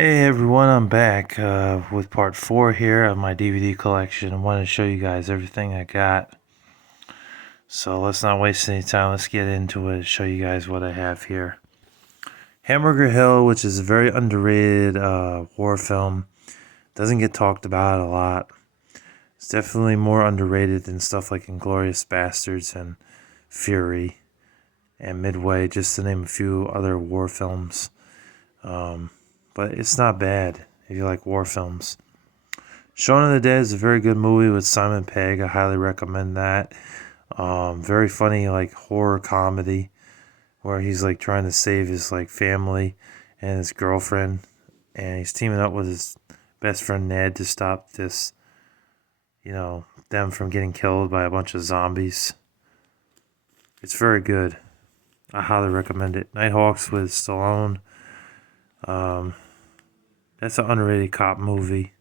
Hey everyone, I'm back with part 4 here of my DVD collection. I wanted to show you guys everything I got. So let's not waste any time. Let's get into it and show you guys what I have here. Hamburger Hill, which is a very underrated war film. Doesn't get talked about a lot. It's definitely more underrated than stuff like Inglourious Basterds and Fury and Midway, just to name a few other war films. But it's not bad if you like war films. Shaun of the Dead is a very good movie with Simon Pegg. I highly recommend that. Very funny, like horror comedy, where he's like trying to save his like family and his girlfriend, and he's teaming up with his best friend Ned to stop this, them from getting killed by a bunch of zombies. It's very good. I highly recommend it. Nighthawks with Stallone. Um, that's an underrated cop movie.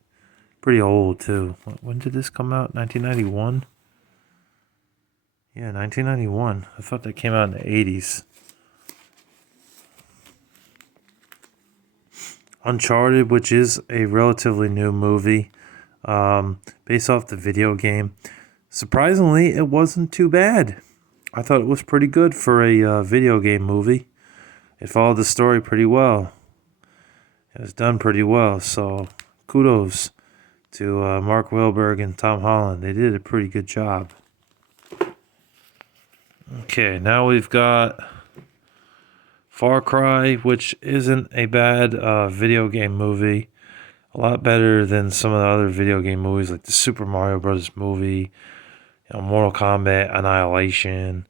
Pretty old too. When did this come out? 1991? Yeah, 1991. I thought that came out in the 80s. Uncharted, which is a relatively new movie, based off the video game. Surprisingly, it wasn't too bad. I thought it was pretty good for a video game movie. It followed the story pretty well. It was done pretty well, so kudos to Mark Wahlberg and Tom Holland. They did a pretty good job. Okay, now we've got Far Cry, which isn't a bad video game movie. A lot better than some of the other video game movies like the Super Mario Bros. Movie, Mortal Kombat, Annihilation,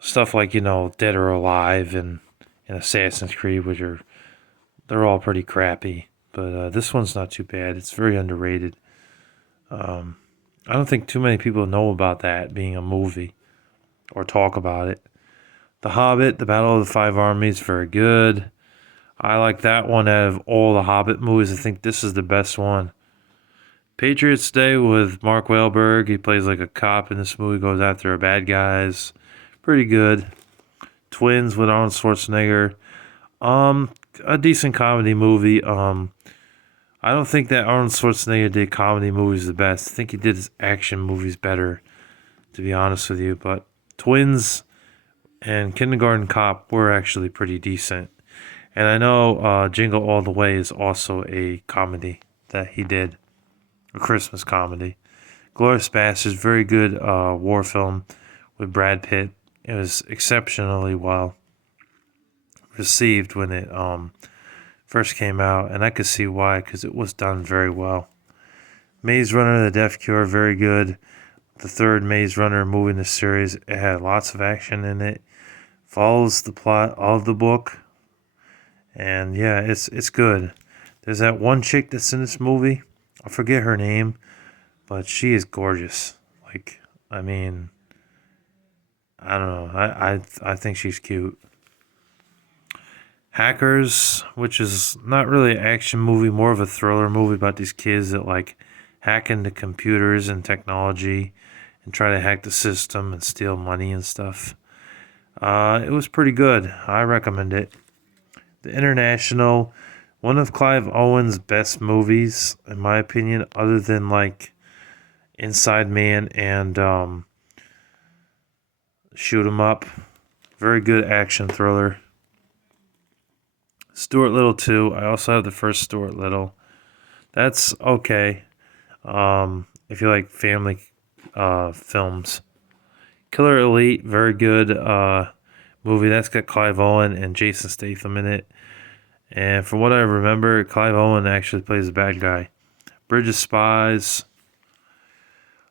stuff like, Dead or Alive and Assassin's Creed, they're all pretty crappy. But this one's not too bad. It's very underrated. I don't think too many people know about that being a movie or talk about it. The Hobbit, The Battle of the Five Armies, very good. I like that one out of all the Hobbit movies. I think this is the best one. Patriots Day with Mark Wahlberg. He plays like a cop in this movie, goes after bad guys. Pretty good. Twins with Arnold Schwarzenegger. A decent comedy movie. I don't think that Arnold Schwarzenegger did comedy movies the best. I think he did his action movies better, to be honest with you. But Twins and Kindergarten Cop were actually pretty decent. And I know Jingle All the Way is also a comedy that he did, a Christmas comedy. Glorious Bastards, very good war film with Brad Pitt. It was exceptionally well received when it first came out, and I could see why, because it was done very well. Maze Runner, The Death Cure, very good. The third Maze Runner movie in the series, it had lots of action in it. Follows the plot of the book. And yeah, it's good. There's that one chick that's in this movie. I forget her name, but she is gorgeous. Like, I mean, I don't know. I think she's cute. Hackers, which is not really an action movie, more of a thriller movie about these kids that like hack into computers and technology and try to hack the system and steal money and stuff. It was pretty good. I recommend it. The International, one of Clive Owen's best movies, in my opinion, other than like Inside Man and Shoot 'Em Up. Very good action thriller. Stuart Little 2. I also have the first Stuart Little. That's okay. If you like family films. Killer Elite, very good movie. That's got Clive Owen and Jason Statham in it. And from what I remember, Clive Owen actually plays the bad guy. Bridge of Spies,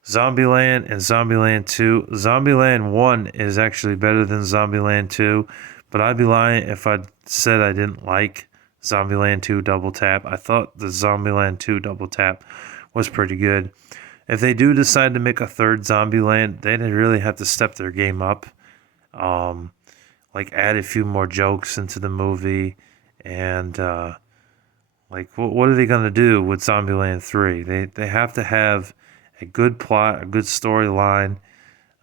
Zombieland, and Zombieland 2. Zombieland 1 is actually better than Zombieland 2, but I'd be lying if I said I didn't like Zombieland 2 Double Tap. I thought the Zombieland 2 Double Tap was pretty good. If they do decide to make a third Zombieland, they'd really have to step their game up. Like add a few more jokes into the movie, and what are they gonna do with Zombieland 3? They have to have a good plot, a good storyline,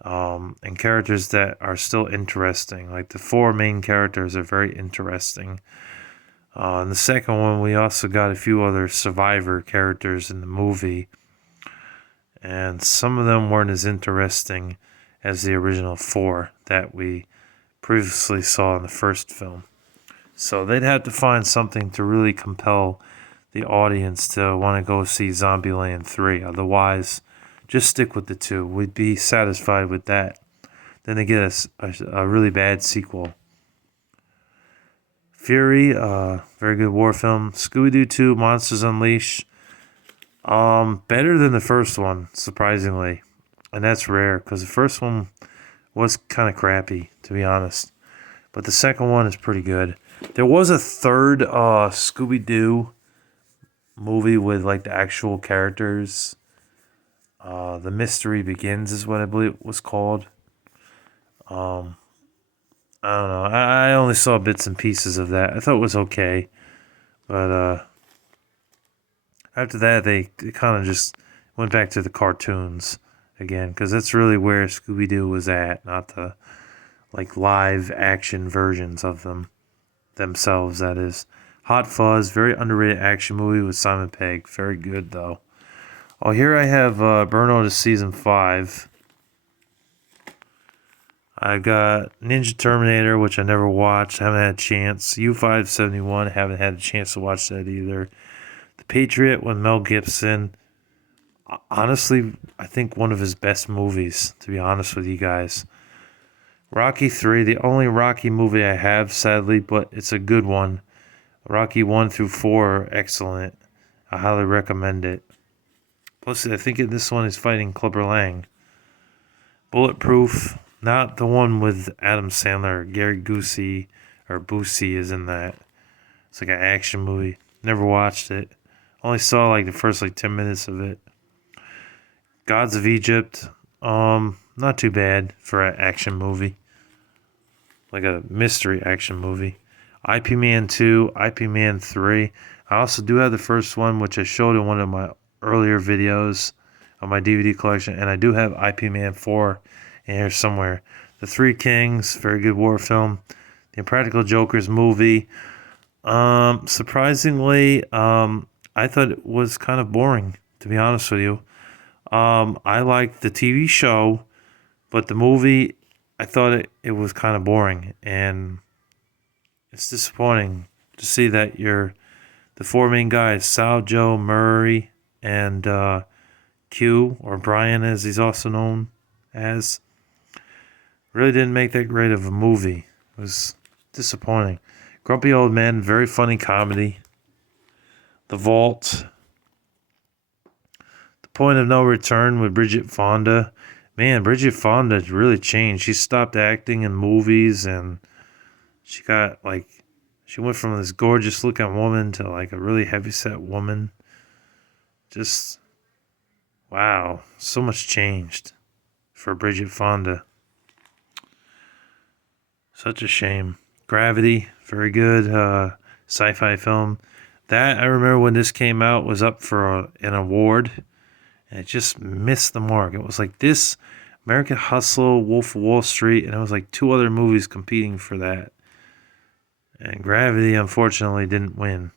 and characters that are still interesting. Like the four main characters are very interesting. In the second one, we also got a few other survivor characters in the movie, and some of them weren't as interesting as the original four that we previously saw in the first film. So they'd have to find something to really compel the audience to want to go see Zombieland 3. Otherwise, just stick with the two. We'd be satisfied with that. Then they get a really bad sequel. Fury, very good war film. Scooby-Doo 2, Monsters Unleashed. Better than the first one, surprisingly. And that's rare, because the first one was kind of crappy, to be honest. But the second one is pretty good. There was a third Scooby-Doo movie with like the actual characters. The Mystery Begins is what I believe it was called. I don't know. I only saw bits and pieces of that. I thought it was okay. But after that, they kind of just went back to the cartoons again. Because that's really where Scooby-Doo was at. Not the like live action versions of them themselves, that is. Hot Fuzz, very underrated action movie with Simon Pegg. Very good, though. Oh, here I have Burnout Season 5. I got Ninja Terminator, which I never watched, haven't had a chance. U-571, haven't had a chance to watch that either. The Patriot with Mel Gibson. Honestly, I think one of his best movies, to be honest with you guys. Rocky 3, the only Rocky movie I have, sadly, but it's a good one. Rocky 1 through 4 are excellent. I highly recommend it. Plus, I think in this one is fighting Clubber Lang. Bulletproof, not the one with Adam Sandler. Gary Busey is in that. It's like an action movie. Never watched it. Only saw like the first 10 minutes of it. Gods of Egypt, not too bad for an action movie. Like a mystery action movie. IP Man 2, IP Man 3. I also do have the first one, which I showed in one of my earlier videos on my DVD collection. And I do have IP Man 4 in here somewhere. The Three Kings, very good war film. The Impractical Jokers movie. Surprisingly, I thought it was kind of boring, to be honest with you. I liked the TV show, but the movie, I thought it was kind of boring. And it's disappointing to see that the four main guys, Sal, Joe, Murray, and Q, or Brian as he's also known as, really didn't make that great of a movie. It was disappointing. Grumpy Old Men, very funny comedy. The Vault. The Point of No Return with Bridget Fonda. Man, Bridget Fonda really changed. She stopped acting in movies and she went from this gorgeous looking woman to like a really heavyset woman. Just, wow, so much changed for Bridget Fonda. Such a shame. Gravity, very good sci-fi film. That, I remember when this came out, was up for an award, and it just missed the mark. It was like this, American Hustle, Wolf of Wall Street, and it was like two other movies competing for that. And Gravity, unfortunately, didn't win.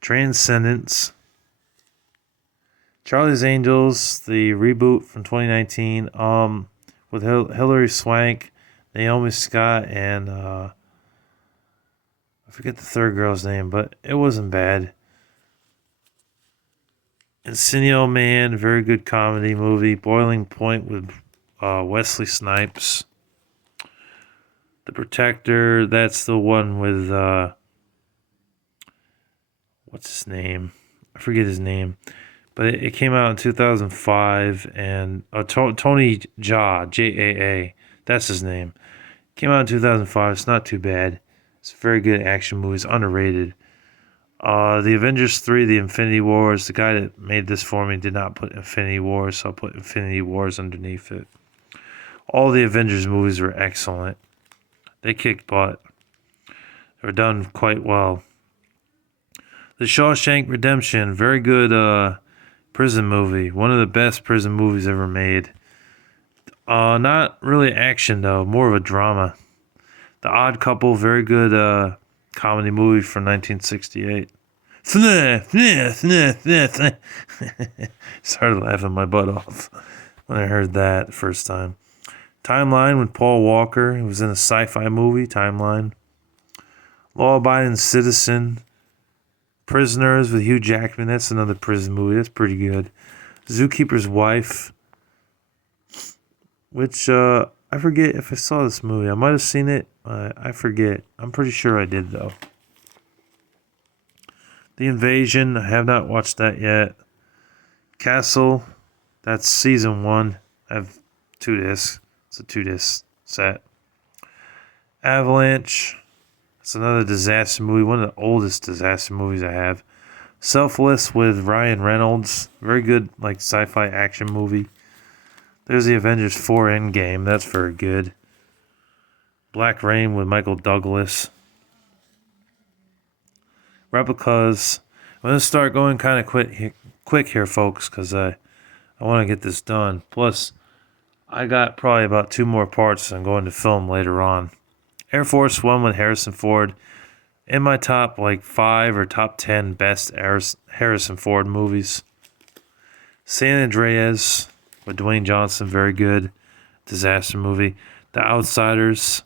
Transcendence. Charlie's Angels, the reboot from 2019, with Hilary Swank, Naomi Scott, and I forget the third girl's name, but it wasn't bad. Encino Man, very good comedy movie. Boiling Point with Wesley Snipes. The Protector, that's the one with what's his name? I forget his name. But it came out in 2005, and Tony Jaa, Jaa, that's his name. Came out in 2005. It's not too bad. It's a very good action movie. It's underrated. The Avengers 3, The Infinity Wars. The guy that made this for me did not put Infinity Wars, so I'll put Infinity Wars underneath it. All the Avengers movies were excellent. They kicked butt. They were done quite well. The Shawshank Redemption, very good prison movie. One of the best prison movies ever made. Not really action though, more of a drama. The Odd Couple, very good comedy movie from 1968. Started laughing my butt off when I heard that the first time. Timeline with Paul Walker. He was in a sci-fi movie, Timeline. Law-Abiding Citizen. Prisoners with Hugh Jackman. That's another prison movie. That's pretty good. Zookeeper's Wife. Which, I forget if I saw this movie. I might have seen it. I forget. I'm pretty sure I did, though. The Invasion. I have not watched that yet. Castle. That's season 1. I have 2 discs. It's a 2-disc set. Avalanche. It's another disaster movie. One of the oldest disaster movies I have. Selfless with Ryan Reynolds. Very good, like, sci-fi action movie. There's the Avengers 4 Endgame. That's very good. Black Rain with Michael Douglas. Replicas. I'm going to start going kind of quick here, folks, because I want to get this done. Plus, I got probably about 2 more parts I'm going to film later on. Air Force One with Harrison Ford. In my top, 5 or top 10 best Harrison Ford movies. San Andreas with Dwayne Johnson. Very good. Disaster movie. The Outsiders.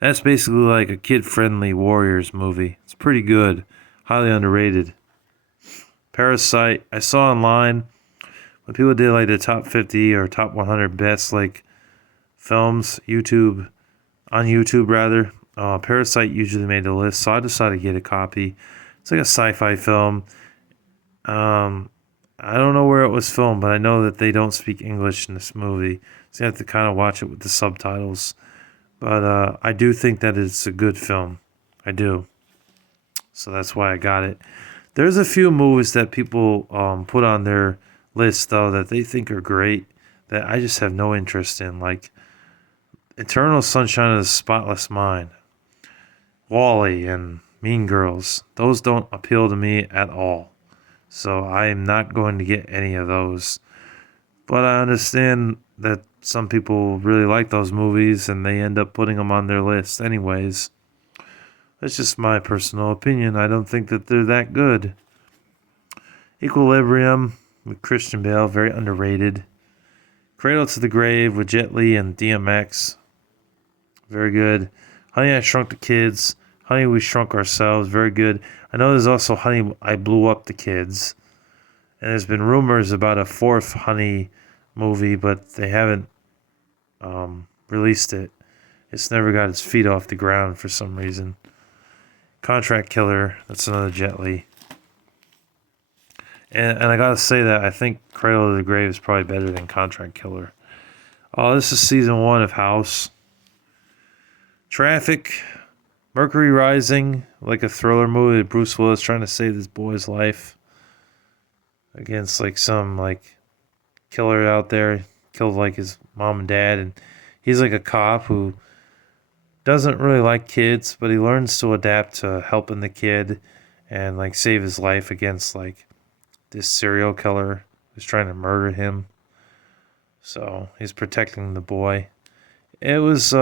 That's basically like a kid-friendly Warriors movie. It's pretty good. Highly underrated. Parasite. I saw online when people did the top 50 or top 100 best films, on YouTube rather. Parasite usually made the list, so I decided to get a copy. It's like a sci-fi film. I don't know where it was filmed, but I know that they don't speak English in this movie, so you have to kind of watch it with the subtitles. But I do think that it's a good film. I do. So that's why I got it. There's a few movies that people put on their list, though, that they think are great that I just have no interest in. Like Eternal Sunshine of the Spotless Mind, WALL-E, and Mean Girls. Those don't appeal to me at all. So I am not going to get any of those. But I understand that some people really like those movies and they end up putting them on their list anyways. That's just my personal opinion. I don't think that they're that good. Equilibrium with Christian Bale, very underrated. Cradle to the Grave with Jet Li and DMX. Very good. Honey, I Shrunk the Kids. Honey, We Shrunk Ourselves. Very good. I know there's also Honey, I Blew Up the Kids. And there's been rumors about a 4th Honey movie, but they haven't released it. It's never got its feet off the ground for some reason. Contract Killer. That's another Jet Li. And I gotta say that I think Cradle to the Grave is probably better than Contract Killer. Oh, this is season 1 of House. Traffic. Mercury Rising, like a thriller movie. Bruce Willis trying to save this boy's life against some killer out there. Killed his mom and dad, and he's a cop who doesn't really like kids, but he learns to adapt to helping the kid and save his life against this serial killer who's trying to murder him. So he's protecting the boy. It was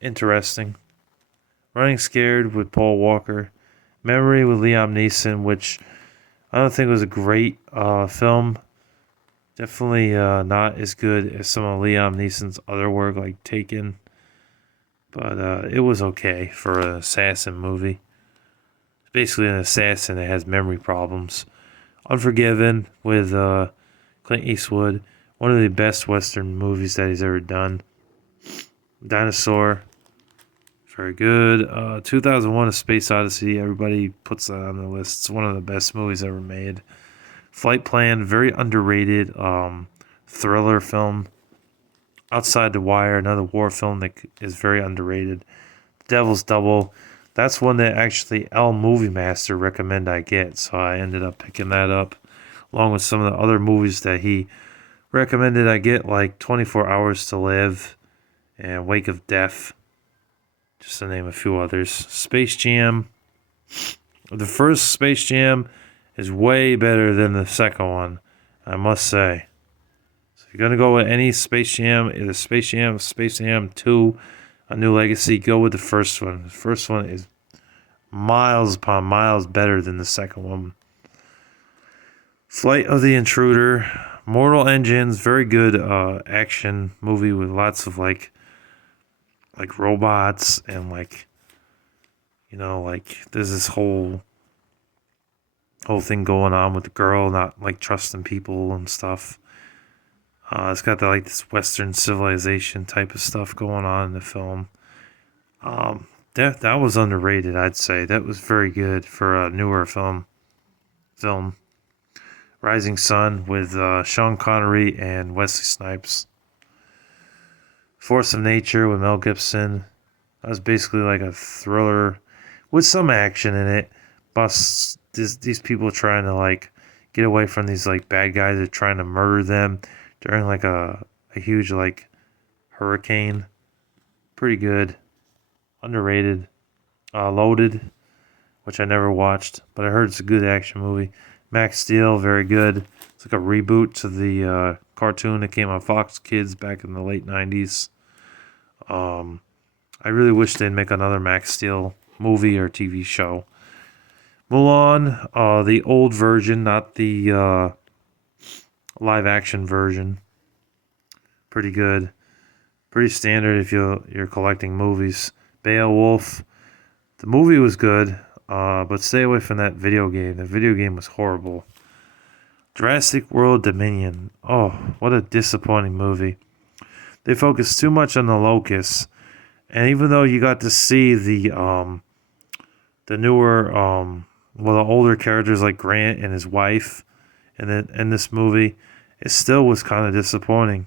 interesting. Running Scared with Paul Walker. Memory with Liam Neeson, which I don't think was a great film. Definitely not as good as some of Liam Neeson's other work, like Taken. But it was okay for an assassin movie. It's basically an assassin that has memory problems. Unforgiven with Clint Eastwood. One of the best Western movies that he's ever done. Dinosaur. Very good. 2001 A Space Odyssey. Everybody puts that on their list. It's one of the best movies ever made. Flight Plan. Very underrated thriller film. Outside the Wire. Another war film that is very underrated. Devil's Double. That's one that actually L Movie Master recommended I get. So I ended up picking that up. Along with some of the other movies that he recommended I get. Like 24 Hours to Live. And Wake of Death. Just to name a few others. Space Jam. The first Space Jam is way better than the second one, I must say. So if you're going to go with any Space Jam, either Space Jam 2, A New Legacy, go with the first one. The first one is miles upon miles better than the second one. Flight of the Intruder, Mortal Engines, very good action movie with lots of like robots and like, you know, like there's this whole thing going on with the girl not like trusting people and stuff. It's got like this Western civilization type of stuff going on in the film. That was underrated, I'd say. That was very good for a newer film. Rising Sun with Sean Connery and Wesley Snipes. Force of Nature with Mel Gibson. That was basically like a thriller with some action in it. Busts these people trying to like get away from these like bad guys that are trying to murder them during like a huge like hurricane. Pretty good. Underrated. Loaded, which I never watched, but I heard it's a good action movie. Max Steel, very good. It's like a reboot to the cartoon that came on Fox Kids back in the late 90s. I really wish they'd make another Max Steel movie or TV show. Mulan, the old version, not the live action version. Pretty good. Pretty standard if you're collecting movies. Beowulf, the movie was good, but stay away from that video game. The video game was horrible. Jurassic World Dominion. Oh, what a disappointing movie. They focused too much on the locusts, and even though you got to see the newer, the older characters like Grant and his wife, in this movie, it still was kind of disappointing.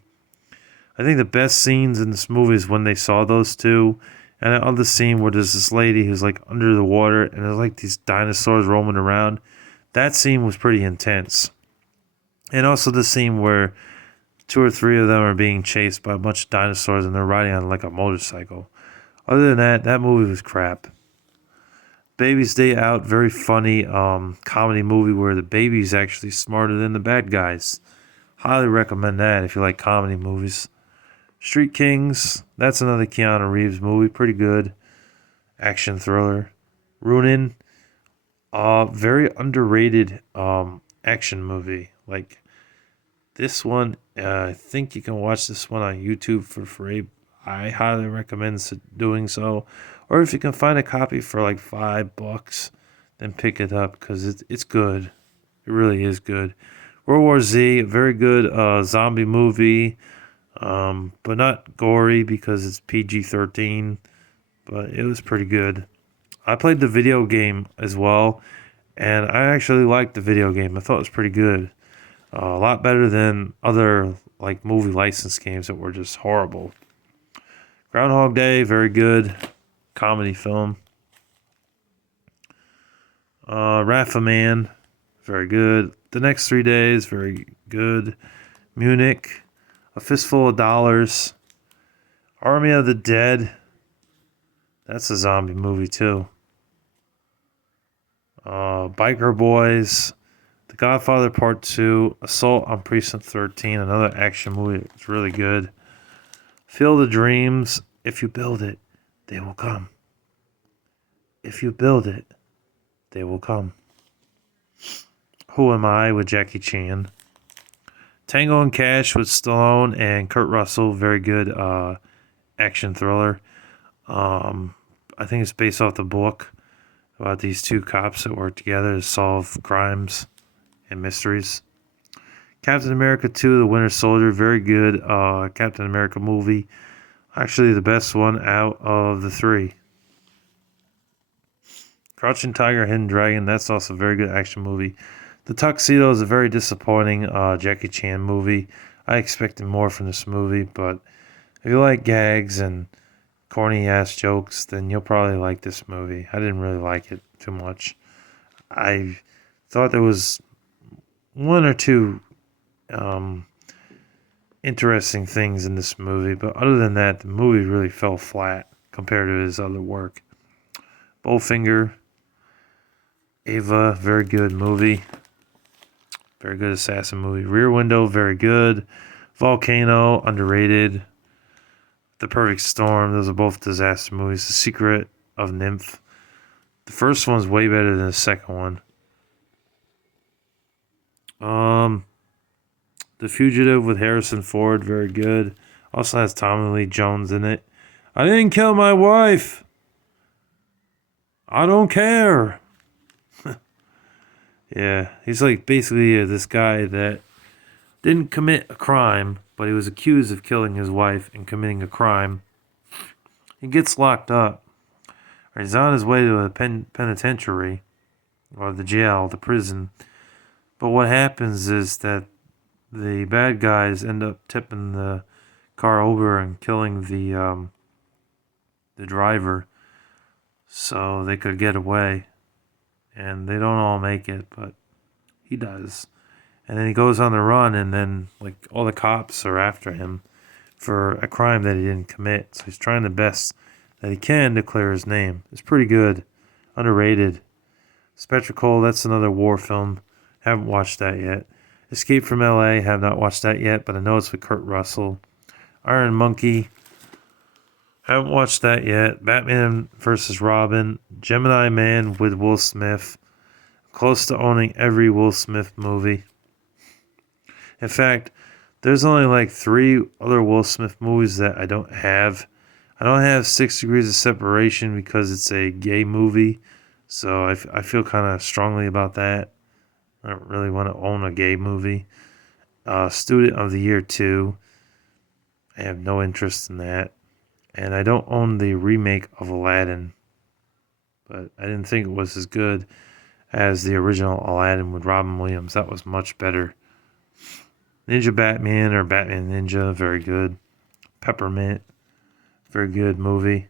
I think the best scenes in this movie is when they saw those two. And the other scene where there's this lady who's like under the water and there's like these dinosaurs roaming around. That scene was pretty intense. And also the scene where 2 or 3 of them are being chased by a bunch of dinosaurs and they're riding on like a motorcycle. Other than that movie was crap. Baby's Day Out, very funny comedy movie where the baby's actually smarter than the bad guys. Highly recommend that if you like comedy movies. Street Kings, that's another Keanu Reeves movie, pretty good. Action thriller. Ronin, very underrated action movie. Like this one, I think you can watch this one on YouTube for free. I highly recommend doing so. Or if you can find a copy for like $5, then pick it up because it's good. It really is good. World War Z, a very good zombie movie. But not gory because it's PG-13, but it was pretty good. I played the video game as well, and I actually liked the video game. I thought it was pretty good. A lot better than other like movie license games that were just horrible. Groundhog Day, very good comedy film. Wrath of Man, very good. The Next 3 Days, very good. Munich, A Fistful of Dollars. Army of the Dead. That's a zombie movie too. Biker Boys. The Godfather Part 2. Assault on Precinct 13. Another action movie. It's really good. Field of Dreams. If you build it, they will come. If you build it, they will come. Who Am I with Jackie Chan. Tango and Cash with Stallone and Kurt Russell. Very good action thriller. I think it's based off the book about these two cops that work together to solve crimes and mysteries. Captain America 2, The Winter Soldier. Very good Captain America movie. Actually, the best one out of the 3. Crouching Tiger, Hidden Dragon. That's also a very good action movie. The Tuxedo is a very disappointing Jackie Chan movie. I expected more from this movie, but if you like gags and corny ass jokes, then you'll probably like this movie. I didn't really like it too much. I thought there was 1 or 2 interesting things in this movie, but other than that, the movie really fell flat compared to his other work. Bowfinger, Ava, very good movie. Very good assassin movie. Rear Window, very good. Volcano, underrated. The Perfect Storm. Those are both disaster movies. The Secret of Nymph. The first one's way better than the second one. The Fugitive with Harrison Ford, very good. Also has Tommy Lee Jones in it. I didn't kill my wife. I don't care. Yeah, he's like basically this guy that didn't commit a crime, but he was accused of killing his wife and committing a crime. He gets locked up. He's on his way to a penitentiary, or the jail, the prison. But what happens is that the bad guys end up tipping the car over and killing the driver, so they could get away. And they don't all make it, but he does. And then he goes on the run, and then like all the cops are after him for a crime that he didn't commit. So he's trying the best that he can to clear his name. It's pretty good, underrated. Spectacle, that's another war film. Haven't watched that yet. Escape from L.A., have not watched that yet, but I know it's with Kurt Russell. Iron Monkey, haven't watched that yet. Batman vs. Robin. Gemini Man with Will Smith. Close to owning every Will Smith movie. In fact, there's only like 3 other Will Smith movies that I don't have. I don't have 6 Degrees of Separation because it's a gay movie. So I feel kind of strongly about that. I don't really want to own a gay movie. Student of the Year 2. I have no interest in that. And I don't own the remake of Aladdin. But I didn't think it was as good as the original Aladdin with Robin Williams. That was much better. Ninja Batman or Batman Ninja, very good. Peppermint, very good movie.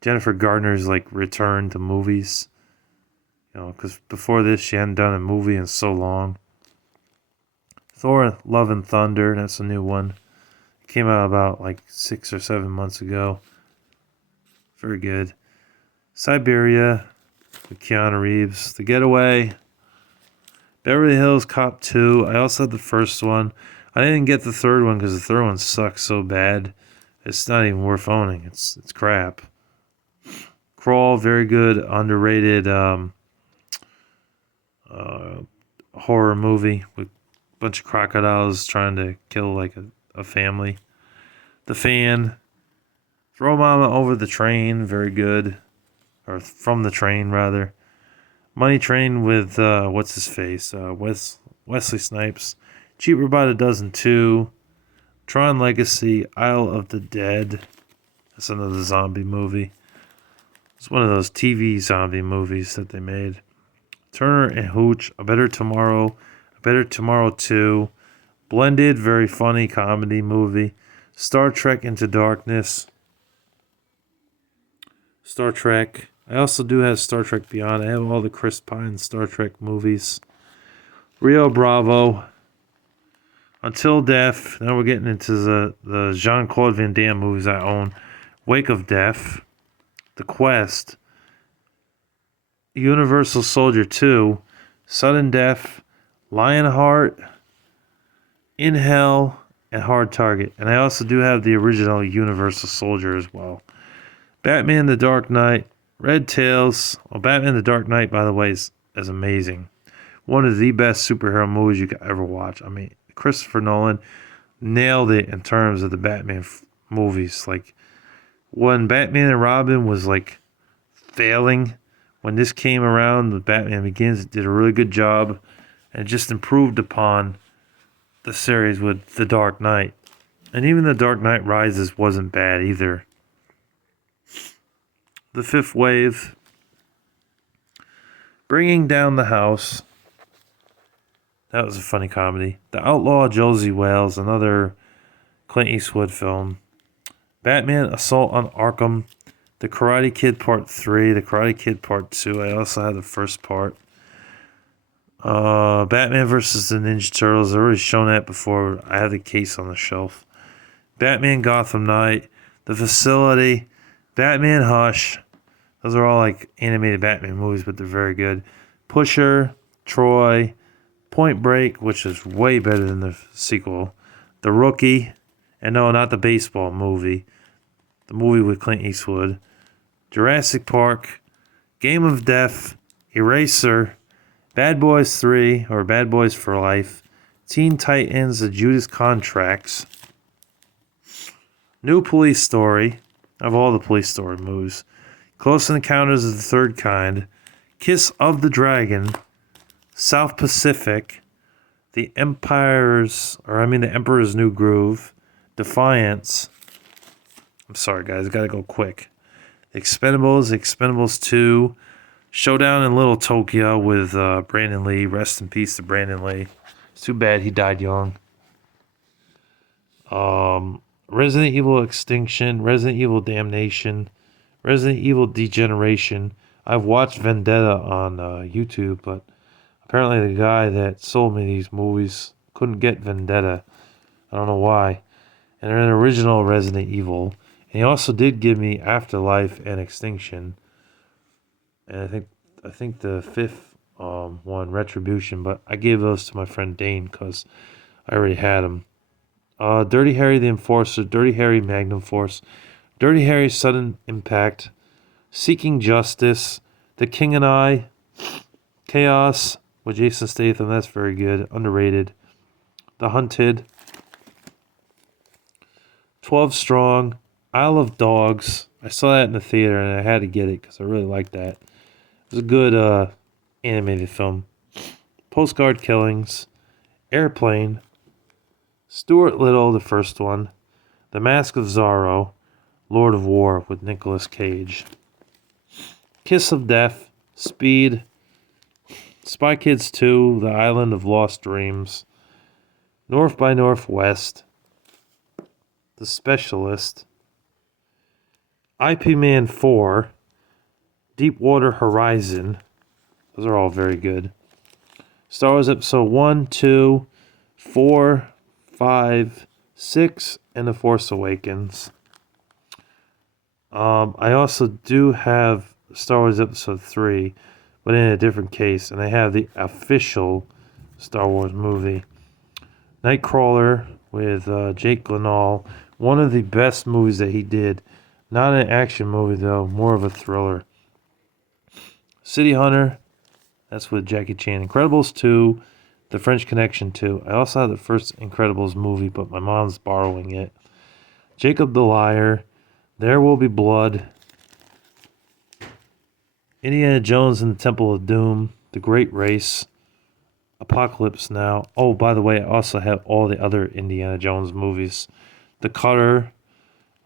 Jennifer Gardner's like return to movies. You know, because before this she hadn't done a movie in so long. Thor, Love and Thunder, that's a new one. Came out about like 6 or 7 months ago. Very good. Siberia with Keanu Reeves. The Getaway. Beverly Hills Cop 2. I also had the first one. I didn't get the third one because the third one sucks so bad. It's not even worth owning. It's crap. Crawl, very good, underrated horror movie with a bunch of crocodiles trying to kill like a family. The Fan. Throw Mama Over the Train, very good. Or From the Train, rather. Money Train with, what's his face? Wesley Snipes. Cheaper by the Dozen 2. Tron Legacy, Isle of the Dead. That's another zombie movie. It's one of those TV zombie movies that they made. Turner and Hooch, A Better Tomorrow. A Better Tomorrow 2. Blended, very funny comedy movie. Star Trek Into Darkness. Star Trek. I also do have Star Trek Beyond. I have all the Chris Pine Star Trek movies. Rio Bravo. Until Death. Now we're getting into the Jean-Claude Van Damme movies I own. Wake of Death. The Quest. Universal Soldier 2. Sudden Death. Lionheart. In Hell. And Hard Target. And I also do have the original Universal Soldier as well. Batman the Dark Knight. Red Tails. Well, Batman the Dark Knight, by the way, is amazing. One of the best superhero movies you could ever watch. I mean, Christopher Nolan nailed it in terms of the Batman movies. Like, when Batman and Robin was, like, failing, when this came around, the Batman Begins, it did a really good job. And it just improved upon the series with The Dark Knight. And even The Dark Knight Rises wasn't bad either. The Fifth Wave. Bringing Down the House. That was a funny comedy. The Outlaw Josie Wales, another Clint Eastwood film. Batman Assault on Arkham. The Karate Kid Part 3. The Karate Kid Part 2. I also had the first part. Batman versus the Ninja Turtles. I've already shown that before. I have the case on the shelf. Batman Gotham Knight. The Facility. Batman Hush. Those are all like animated Batman movies, but they're very good. Pusher. Troy. Point Break, which is way better than the sequel. The Rookie. And no, not the baseball movie. the movie with Clint Eastwood, Jurassic Park, Game of Death, Eraser, Bad Boys 3 or Bad Boys for Life, Teen Titans, The Judas Contracts, New Police Story, of all the Police Story movies, Close Encounters of the Third Kind, Kiss of the Dragon, South Pacific, The Emperor's New Groove, Defiance. I'm sorry, guys, I gotta go quick. The Expendables 2, Showdown in Little Tokyo with Brandon Lee. Rest in peace to Brandon Lee. It's too bad he died young. Resident Evil Extinction, Resident Evil Damnation, Resident Evil Degeneration. I've watched Vendetta on YouTube, but apparently the guy that sold me these movies couldn't get Vendetta. I don't know why. And they're an original Resident Evil. And he also did give me Afterlife and Extinction. And I think the fifth one, Retribution, but I gave those to my friend Dane because I already had them. Dirty Harry the Enforcer, Dirty Harry Magnum Force, Dirty Harry Sudden Impact, Seeking Justice, The King and I, Chaos with Jason Statham, that's very good, underrated. The Hunted, 12 Strong, Isle of Dogs. I saw that in the theater and I had to get it because I really liked that. It was a good animated film. Postcard Killings, Airplane, Stuart Little, the first one, The Mask of Zorro, Lord of War with Nicolas Cage, Kiss of Death, Speed, Spy Kids 2, The Island of Lost Dreams, North by Northwest, The Specialist, IP Man 4, Deepwater Horizon. Those are all very good. Star Wars Episode 1, 2, 4, 5, 6, and The Force Awakens. I also do have Star Wars Episode 3, but in a different case, and I have the official Star Wars movie. Nightcrawler with Jake Gyllenhaal, one of the best movies that he did. Not an action movie, though, more of a thriller. City Hunter, that's with Jackie Chan. Incredibles 2, The French Connection 2. I also have the first Incredibles movie, but my mom's borrowing it. Jacob the Liar, There Will Be Blood, Indiana Jones and the Temple of Doom, The Great Race, Apocalypse Now. Oh, by the way, I also have all the other Indiana Jones movies. The Cutter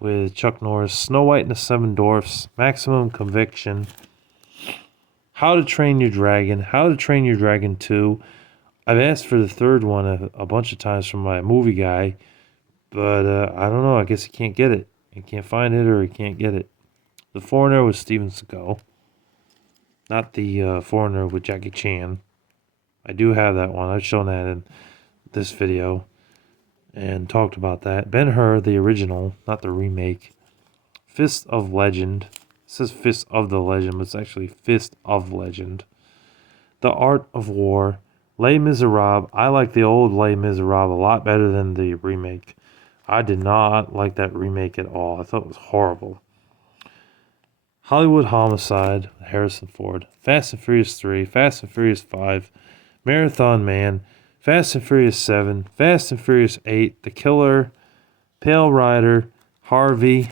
with Chuck Norris, Snow White and the Seven Dwarfs, Maximum Conviction, How to Train Your Dragon, How to Train Your Dragon 2. I've asked for the third one a bunch of times from my movie guy, but I don't know. I guess he can't get it. He can't find it or he can't get it. The Foreigner with Steven Seagal. Not the Foreigner with Jackie Chan. I do have that one. I've shown that in this video and talked about that. Ben-Hur, the original, not the remake. Fist of Legend. It says Fist of the Legend, but it's actually Fist of Legend. The Art of War. Les Miserables. I like the old Les Miserables a lot better than the remake. I did not like that remake at all. I thought it was horrible. Hollywood Homicide, Harrison Ford. Fast and Furious 3, Fast and Furious 5, Marathon Man, Fast and Furious 7, Fast and Furious 8, The Killer, Pale Rider, Harvey,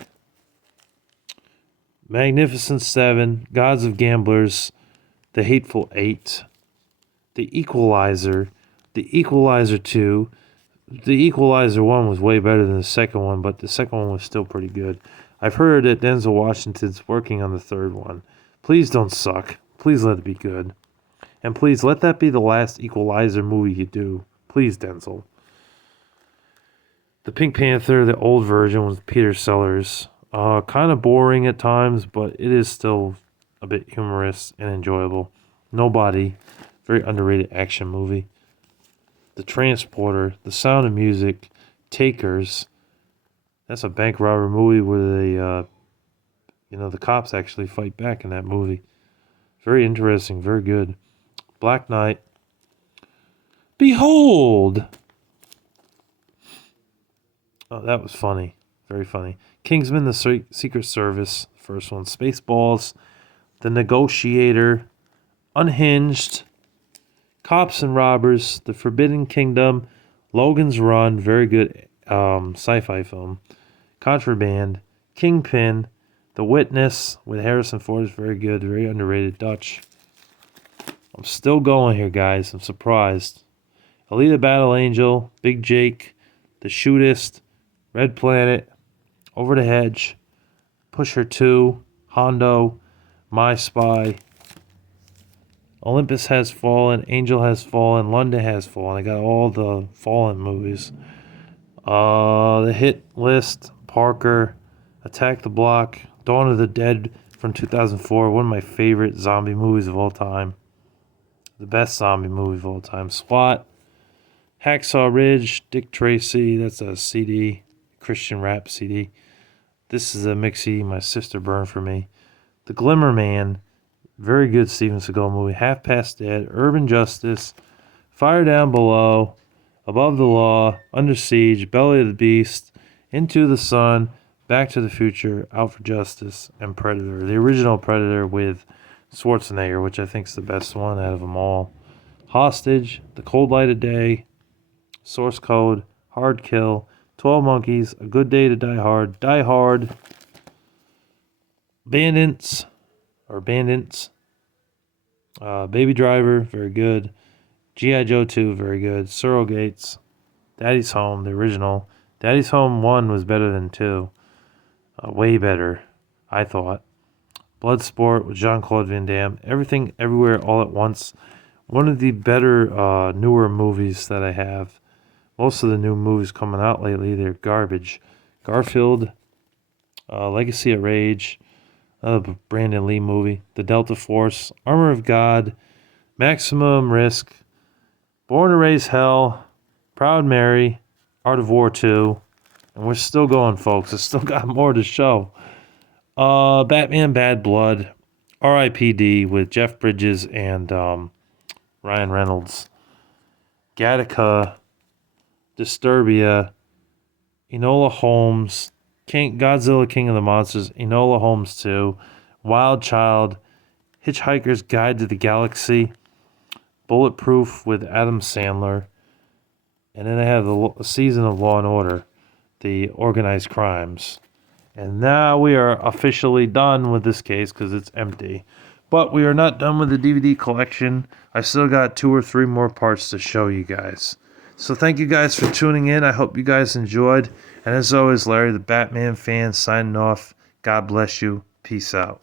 Magnificent 7, Gods of Gamblers, The Hateful Eight, The Equalizer, The Equalizer 2. The Equalizer 1 was way better than the second one, but the second one was still pretty good. I've heard that Denzel Washington's working on the third one. Please don't suck. Please let it be good. And please let that be the last Equalizer movie you do. Please, Denzel. The Pink Panther, the old version with Peter Sellers. Kind of boring at times, but it is still a bit humorous and enjoyable. Nobody, very underrated action movie. The Transporter, The Sound of Music, Takers. That's a bank robber movie where the cops actually fight back in that movie. Very interesting, very good. Black Knight. Behold! Oh, that was funny. Very funny. Kingsman: The Secret Service, first one. Spaceballs, The Negotiator, Unhinged, Cops and Robbers, The Forbidden Kingdom, Logan's Run, very good sci-fi film. Contraband, Kingpin, The Witness with Harrison Ford is very good, very underrated. Dutch. I'm still going here, guys. I'm surprised. Alita Battle Angel, Big Jake, The Shootist, Red Planet, Over the Hedge, Pusher 2, Hondo, My Spy, Olympus Has Fallen, Angel Has Fallen, London Has Fallen. I got all the Fallen movies. The Hit List, Parker, Attack the Block, Dawn of the Dead from 2004, one of my favorite zombie movies of all time. The best zombie movie of all time. SWAT, Hacksaw Ridge, Dick Tracy, that's a CD, Christian rap CD. This is a mix CD my sister burned for me. The Glimmer Man, very good Steven Seagal movie. Half Past Dead, Urban Justice, Fire Down Below, Above the Law, Under Siege, Belly of the Beast, Into the Sun, Back to the Future, Out for Justice, and Predator. The original Predator with Schwarzenegger, which I think is the best one out of them all. Hostage, The Cold Light of Day, Source Code, Hard Kill, 12 Monkeys, A Good Day to Die Hard, Die Hard, Bandits, Baby Driver, very good. G.I. Joe 2, very good. Surrogates, Daddy's Home, the original. Daddy's Home 1 was better than 2. Way better, I thought. Bloodsport with Jean-Claude Van Damme. Everything, Everywhere, All at Once. One of the better, newer movies that I have. Most of the new movies coming out lately, they're garbage. Garfield, Legacy of Rage, another Brandon Lee movie. The Delta Force, Armor of God, Maximum Risk, Born to Raise Hell, Proud Mary, Art of War 2. And we're still going, folks. It's still got more to show. Batman Bad Blood, R.I.P.D. with Jeff Bridges and Ryan Reynolds. Gattaca, Disturbia, Enola Holmes, Godzilla King of the Monsters, Enola Holmes 2, Wild Child, Hitchhiker's Guide to the Galaxy, Bulletproof with Adam Sandler, and then I have the season of Law and Order, the organized crimes. And now we are officially done with this case because it's empty. But we are not done with the DVD collection. I still got 2 or 3 more parts to show you guys. So thank you guys for tuning in. I hope you guys enjoyed. And as always, Larry the Batman fan signing off. God bless you. Peace out.